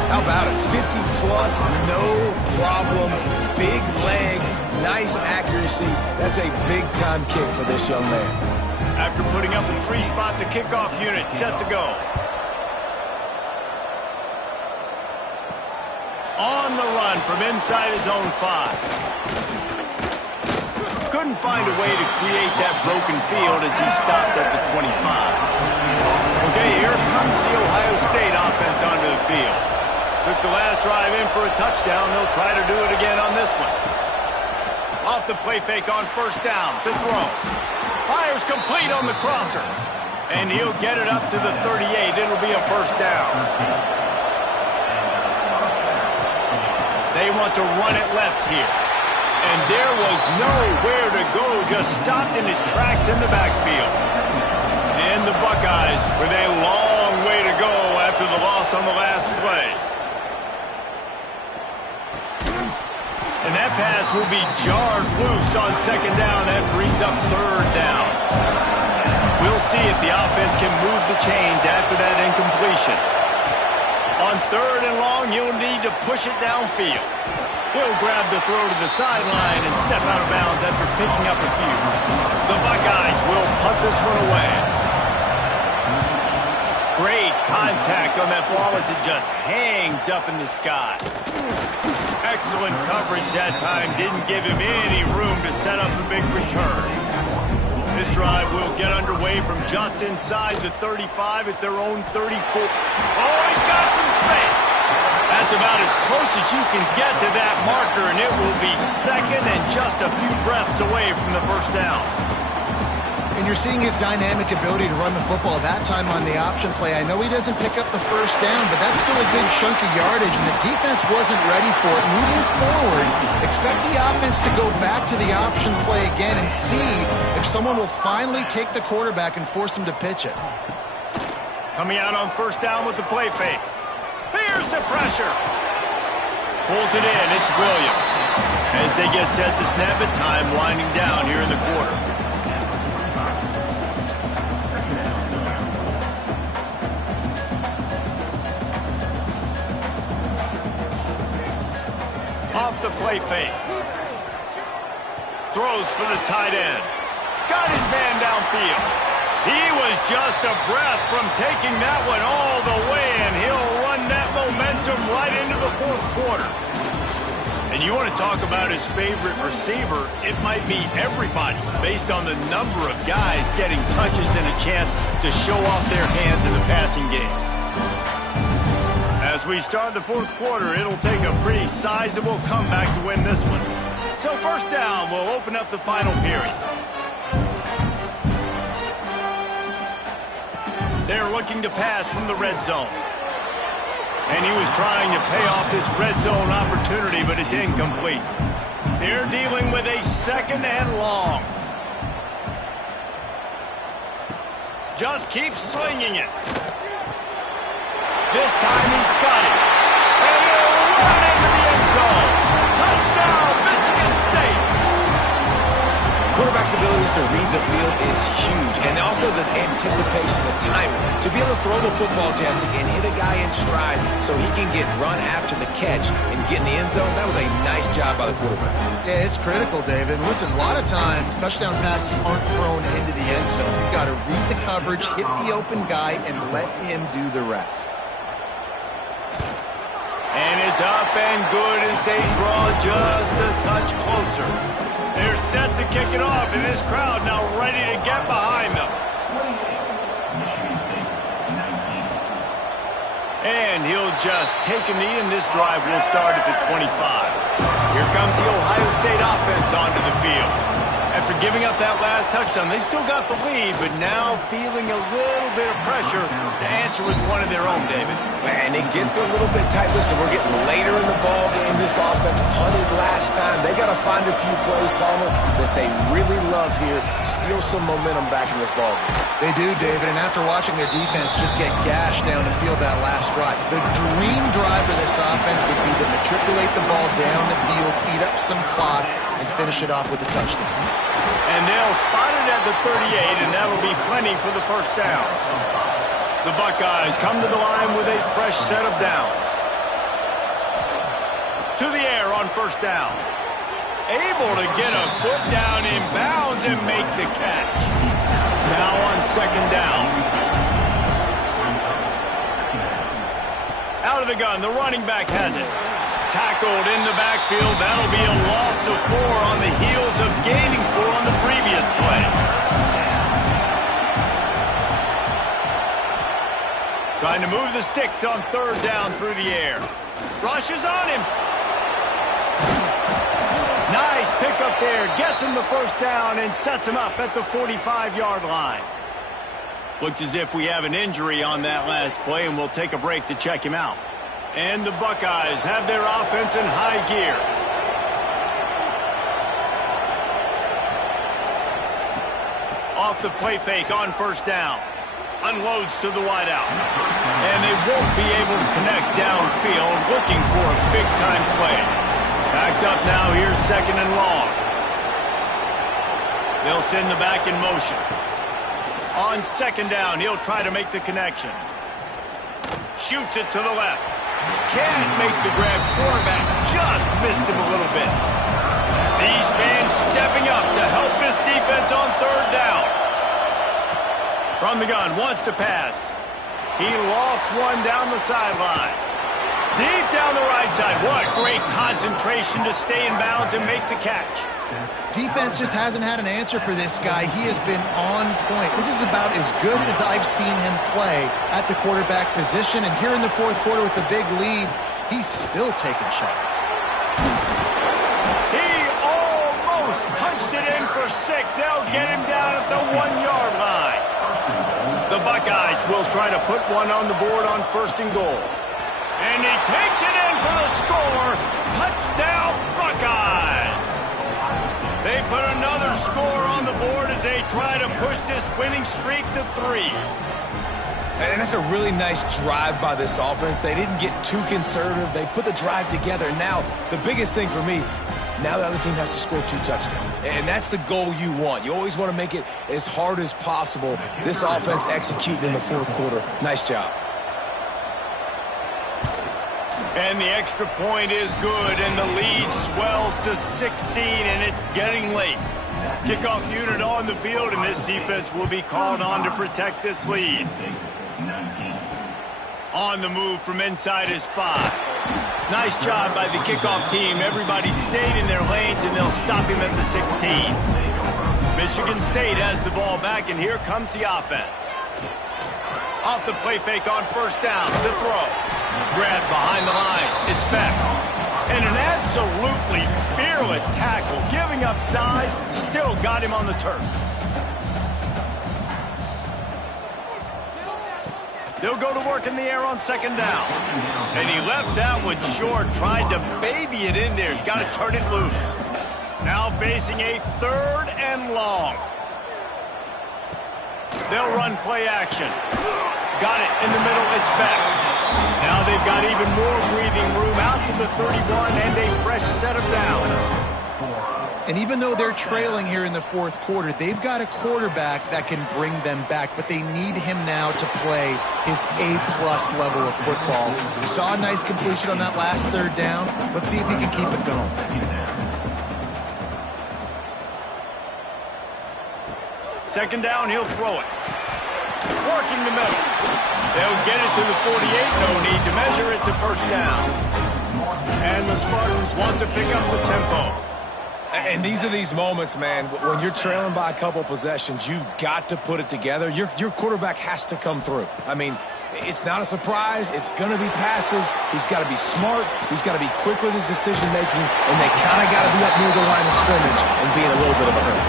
How about it? 50-plus, no problem. Big leg, nice accuracy. That's a big-time kick for this young man. After putting up a 3-spot, the kickoff unit set to go. On the run from inside his own 5. Couldn't find a way to create that broken field as he stopped at the 25. Okay, here comes the Ohio State offense onto the field. Took the last drive in for a touchdown. They'll try to do it again on this one. Off the play fake on first down to throw. Fires complete on the crosser. And he'll get it up to the 38. It'll be a first down. They want to run it left here. And there was nowhere to go, just stopped in his tracks in the backfield. And the Buckeyes with a long way to go after the loss on the last play. And that pass will be jarred loose on 2nd down. That brings up 3rd down. We'll see if the offense can move the chains after that incompletion. On 3rd and long, he'll need to push it downfield. He'll grab the throw to the sideline and step out of bounds after picking up a few. The Buckeyes will punt this one away. Great contact on that ball as it just hangs up in the sky. Excellent coverage that time. Didn't give him any room to set up a big return. This drive will get underway from just inside the 35 at their own 34. Oh, he's got some space. That's about as close as you can get to that marker, and it will be 2nd and just a few breaths away from the first down. And you're seeing his dynamic ability to run the football that time on the option play. I know he doesn't pick up the first down, but that's still a good chunk of yardage, and the defense wasn't ready for it. Moving forward, expect the offense to go back to the option play again and see if someone will finally take the quarterback and force him to pitch it. Coming out on first down with the play fake. Here's the pressure. Pulls it in. It's Williams. As they get set to snap it, time winding down here in the quarter. play fake. Throws for the tight end. Got his man downfield. He was just a breath from taking that one all the way, and he'll run that momentum right into the fourth quarter. And you want to talk about his favorite receiver, it might be everybody based on the number of guys getting touches and a chance to show off their hands in the passing game. As we start the fourth quarter, it'll take a pretty sizable comeback to win this one. So first down, we'll open up the final period. They're looking to pass from the red zone. And he was trying to pay off this red zone opportunity, but it's incomplete. They're dealing with a second and long. Just keep slinging it. This time he's got it. And he'll run into the end zone. Touchdown, Michigan State. Quarterback's abilities to read the field is huge, and also the anticipation, the timing. To be able to throw the football, Jesse, and hit a guy in stride so he can get run after the catch and get in the end zone, that was a nice job by the quarterback. Yeah, it's critical, David. Listen, a lot of times, touchdown passes aren't thrown into the end zone. You've got to read the coverage, hit the open guy, and let him do the rest. And it's up and good as they draw just a touch closer. They're set to kick it off, and this crowd now ready to get behind them. And he'll just take a knee, and this drive will start at the 25. Here comes the Ohio State offense onto the field. After giving up that last touchdown, they still got the lead, but now feeling a little bit of pressure to answer with one of their own, David. And it gets a little bit tight. Listen, we're getting later in the ball game. This offense punted last time. They got to find a few plays, Palmer, that they really love here. Steal some momentum back in this ball game. They do, David, and after watching their defense just get gashed down the field that last drive, the dream drive for this offense would be to matriculate the ball down the field, eat up some clock, and finish it off with a touchdown. And they'll spot it at the 38, and that'll be plenty for the first down. The Buckeyes come to the line with a fresh set of downs. To the air on first down. Able to get a foot down in bounds and make the catch. Now on second down. Out of the gun, the running back has it. Tackled in the backfield. That'll be a loss of 4 on the heels of gaining 4 on the previous play. Trying to move the sticks on third down through the air. Rushes on him. Nice pickup there. Gets him the first down and sets him up at the 45-yard line. Looks as if we have an injury on that last play, and we'll take a break to check him out. And the Buckeyes have their offense in high gear. Off the play fake on first down. Unloads to the wideout. And they won't be able to connect downfield, looking for a big-time play. Backed up now, here's second and long. They'll send the back in motion. On second down, he'll try to make the connection. Shoots it to the left. Can't make the grab. Quarterback just missed him a little bit. These fans stepping up to help this defense on third down. From the gun, wants to pass. He lost one down the sideline. Deep down the right side. What great concentration to stay in bounds and make the catch. Defense just hasn't had an answer for this guy. He has been on point. This is about as good as I've seen him play at the quarterback position. And here in the fourth quarter with a big lead, he's still taking shots. He almost punched it in for 6. They'll get him down at the 1-yard line. The Buckeyes will try to put one on the board on first and goal. And he takes it in for the score. Touchdown, Buckeyes. They put another score on the board as they try to push this winning streak to 3. And that's a really nice drive by this offense. They didn't get too conservative. They put the drive together. Now, the biggest thing for me, now the other team has to score 2 touchdowns. And that's the goal you want. You always want to make it as hard as possible. This offense executing in the fourth quarter. Nice job. And the extra point is good, and the lead swells to 16, and it's getting late. Kickoff unit on the field, and this defense will be called on to protect this lead. On the move from inside is 5. Nice job by the kickoff team. Everybody stayed in their lanes, and they'll stop him at the 16. Michigan State has the ball back, and here comes the offense. Off the play fake on first down, the throw. Grab behind the line, it's back. And an absolutely fearless tackle, giving up size, still got him on the turf. They'll go to work in the air on second down. And he left that one short, tried to baby it in there. He's got to turn it loose. Now facing a 3rd and long. They'll run play action. Got it in the middle, it's back. Now they've got even more breathing room out to the 31 and a fresh set of downs. And even though they're trailing here in the 4th quarter, they've got a quarterback that can bring them back, but they need him now to play his A-plus level of football. We saw a nice completion on that last 3rd down. Let's see if he can keep it going. Second down, he'll throw it. Working the middle. They'll get it to the 48. No need to measure. It's a first down. And the Spartans want to pick up the tempo. And these are these moments, man, when you're trailing by a couple possessions, you've got to put it together. Your quarterback has to come through. I mean, it's not a surprise. It's going to be passes. He's got to be smart. He's got to be quick with his decision-making, and they kind of got to be up near the line of scrimmage and be in a little bit of a hurry.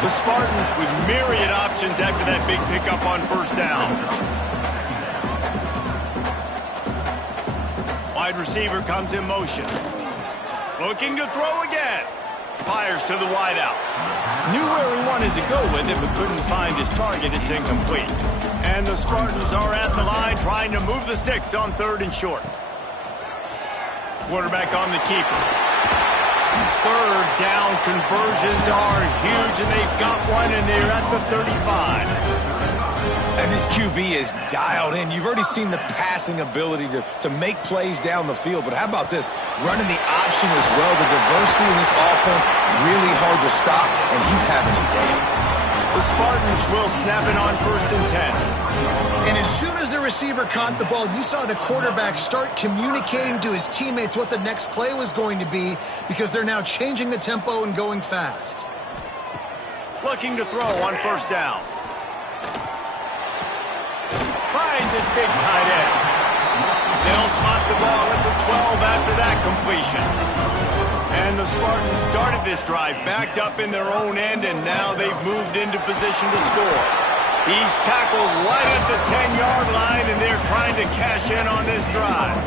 The Spartans with myriad options after that big pickup on first down. Wide receiver comes in motion. Looking to throw again. Fires to the wideout. Knew where he wanted to go with it, but couldn't find his target. It's incomplete. And the Spartans are at the line trying to move the sticks on 3rd and short. Quarterback on the keeper. 3rd down conversions are huge, and they've got one, and they're at the 35. And this QB is dialed in. You've already seen the passing ability to make plays down the field. But how about this? Running the option as well. The diversity in this offense, really hard to stop, and he's having a day. The Spartans will snap it on 1st and 10. And as soon as the receiver caught the ball, you saw the quarterback start communicating to his teammates what the next play was going to be, because they're now changing the tempo and going fast. Looking to throw on first down. Finds his big tight end. They'll spot the ball at the 12 after that completion. And the Spartans started this drive backed up in their own end, and now they've moved into position to score. He's tackled right at the 10-yard line, and they're trying to cash in on this drive.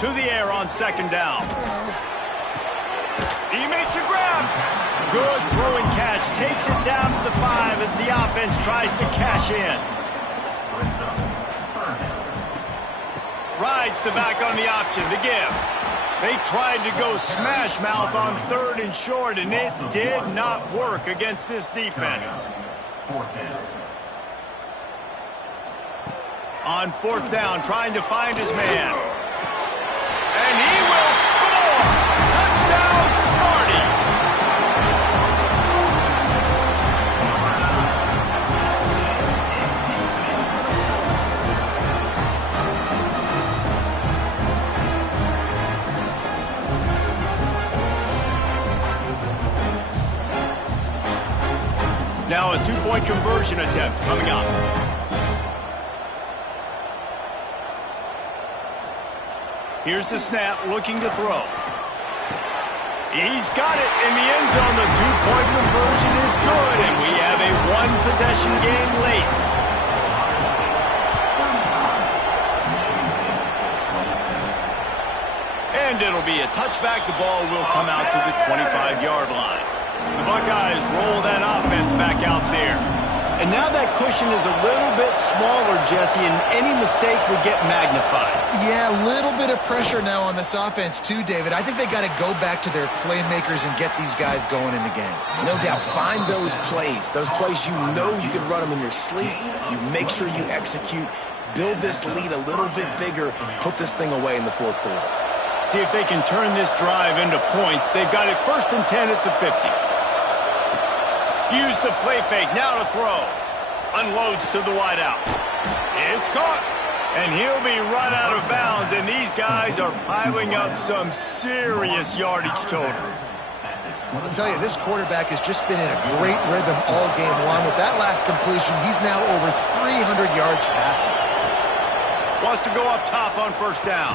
To the air on second down. He makes a grab. Good throw and catch. Takes it down to the 5 as the offense tries to cash in. Rides the back on the option, the give. They tried to go smash mouth on 3rd and short, and it did not work against this defense. On 4th down, trying to find his man. And he will score! Touchdown, Sparty! Now a 2-point conversion attempt coming up. Here's the snap, looking to throw. He's got it in the end zone. The 2-point conversion is good, and we have a 1-possession game late. And it'll be a touchback. The ball will come out to the 25-yard line. The Buckeyes roll that offense back out there. And now that cushion is a little bit smaller, Jesse, and any mistake would get magnified. Yeah, a little bit of pressure now on this offense too, David. I think they got to go back to their playmakers and get these guys going in the game. No doubt. Find those plays you know you can run them in your sleep. You make sure you execute. build this lead a little bit bigger, put this thing away in the fourth quarter. See if they can turn this drive into points. They've got it 1st and 10 at the 50. Use the play fake, now to throw. Unloads to the wideout. It's caught. And he'll be run out of bounds, and these guys are piling up some serious yardage totals. I'll tell you, this quarterback has just been in a great rhythm all game long. With that last completion, he's now over 300 yards passing. Wants to go up top on 1st down.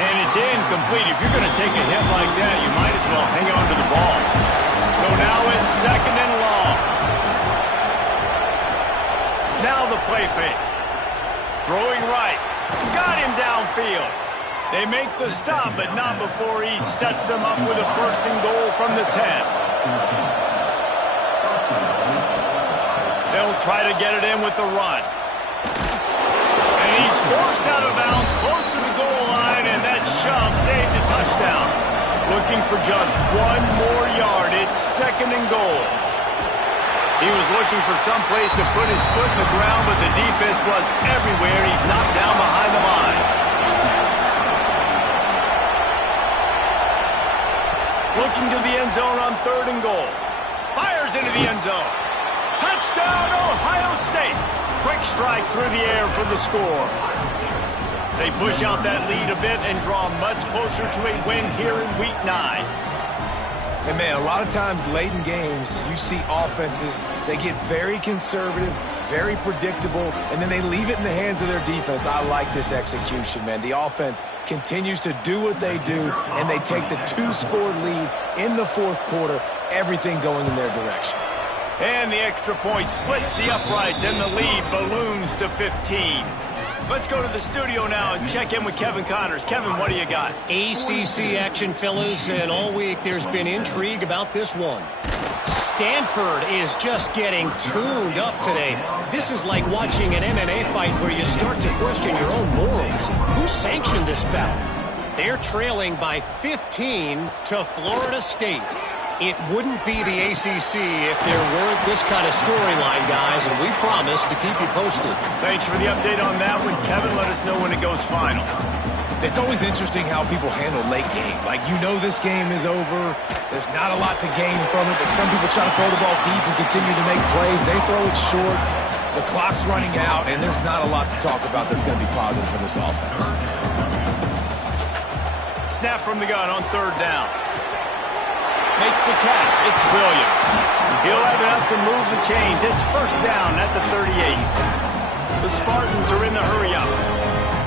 And it's incomplete. If you're going to take a hit like that, you might as well hang on to the ball. So now it's 2nd and long. Now the play fake. Throwing right. Got him downfield. They make the stop, but not before he sets them up with a 1st and goal from the 10. They'll try to get it in with the run. And he's forced out of bounds close to the goal line, and that shove saved a touchdown. Looking for just 1 more yard. It's 2nd and goal. He was looking for some place to put his foot in the ground, but the defense was everywhere. He's knocked down behind the line. Looking to the end zone on 3rd and goal. Fires into the end zone. Touchdown, Ohio State. Quick strike through the air for the score. They push out that lead a bit and draw much closer to a win here in Week 9. And, man, a lot of times late in games, you see offenses, they get very conservative, very predictable, and then they leave it in the hands of their defense. I like this execution, man. The offense continues to do what they do, and they take the 2-score lead in the fourth quarter, everything going in their direction. And the extra point splits the uprights, and the lead balloons to 15. Let's go to the studio now and check in with Kevin Connors. Kevin, what do you got? ACC action, fellas, and all week there's been intrigue about this one. Stanford is just getting tuned up today. This is like watching an MMA fight where you start to question your own morals. Who sanctioned this bout? They're trailing by 15 to Florida State. It wouldn't be the ACC if there weren't this kind of storyline, guys, and we promise to keep you posted. Thanks for the update on that one, Kevin. Let us know when it goes final. It's always interesting how people handle late game. Like, you know this game is over. There's not a lot to gain from it, but some people try to throw the ball deep and continue to make plays. They throw it short. The clock's running out, and there's not a lot to talk about that's going to be positive for this offense. Snap from the gun on 3rd down. Makes the catch. It's Williams. He'll have enough to move the chains. It's 1st down at the 38. The Spartans are in the hurry-up.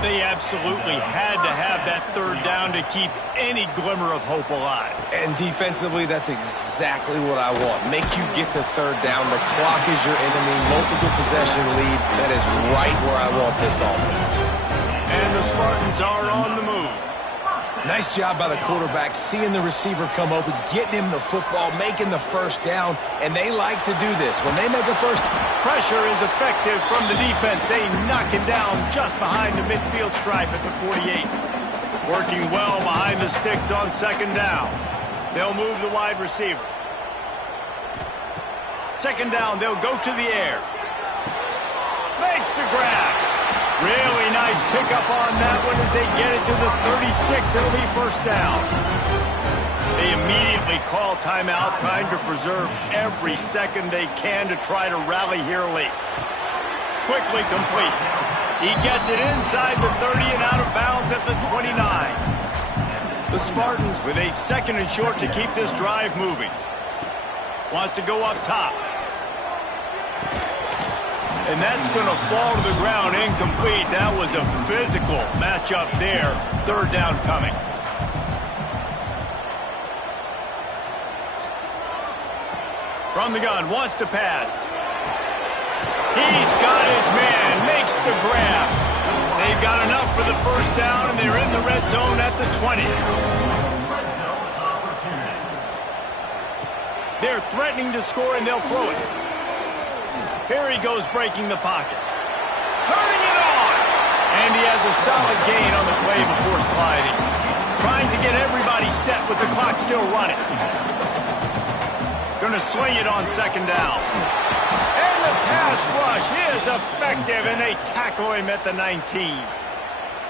They absolutely had to have that 3rd down to keep any glimmer of hope alive. And defensively, that's exactly what I want. Make you get the 3rd down. The clock is your enemy. Multiple possession lead. That is right where I want this offense. And the Spartans are on the move. Nice job by the quarterback, seeing the receiver come open, getting him the football, making the 1st down, and they like to do this. When they make a first, pressure is effective from the defense. They knock him down just behind the midfield stripe at the 48. Working well behind the sticks on 2nd down. They'll move the wide receiver. 2nd down, they'll go to the air. Makes the grab. Really nice pickup on that one as they get it to the 36. It'll be 1st down. They immediately call timeout, trying to preserve every second they can to try to rally here late. Quickly complete. He gets it inside the 30 and out of bounds at the 29. The Spartans with a 2nd and short to keep this drive moving. Wants to go up top. And that's going to fall to the ground incomplete. That was a physical matchup there. 3rd down coming. From the gun, wants to pass. He's got his man, makes the grab. They've got enough for the 1st down, and they're in the red zone at the 20. They're threatening to score, and they'll throw it. Here he goes, breaking the pocket. Turning it on! And he has a solid gain on the play before sliding. Trying to get everybody set with the clock still running. Going to swing it on 2nd down. And the pass rush is effective, and they tackle him at the 19.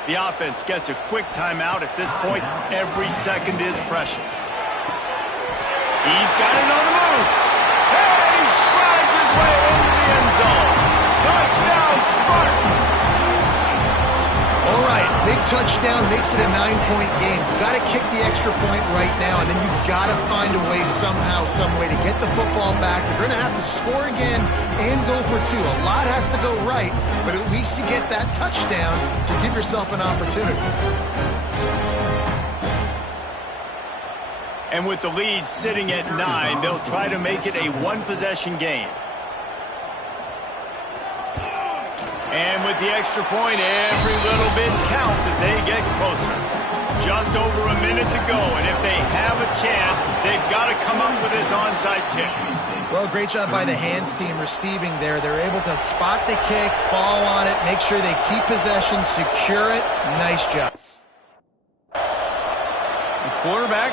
The offense gets a quick timeout. At this point, every second is precious. He's got it on the move. And he strides his way into the end zone. Touchdown, Spartans! All right, big touchdown makes it a 9-point game. You've got to kick the extra point right now, and then you've got to find a way somehow, some way to get the football back. You're going to have to score again and go for two. A lot has to go right, but at least you get that touchdown to give yourself an opportunity. And with the lead sitting at 9, they'll try to make it a one-possession game. And with the extra point, every little bit counts as they get closer. Just over a minute to go, and if they have a chance, they've got to come up with this onside kick. Well, great job by the hands team receiving there. They're able to spot the kick, fall on it, make sure they keep possession, secure it. Nice job. The quarterback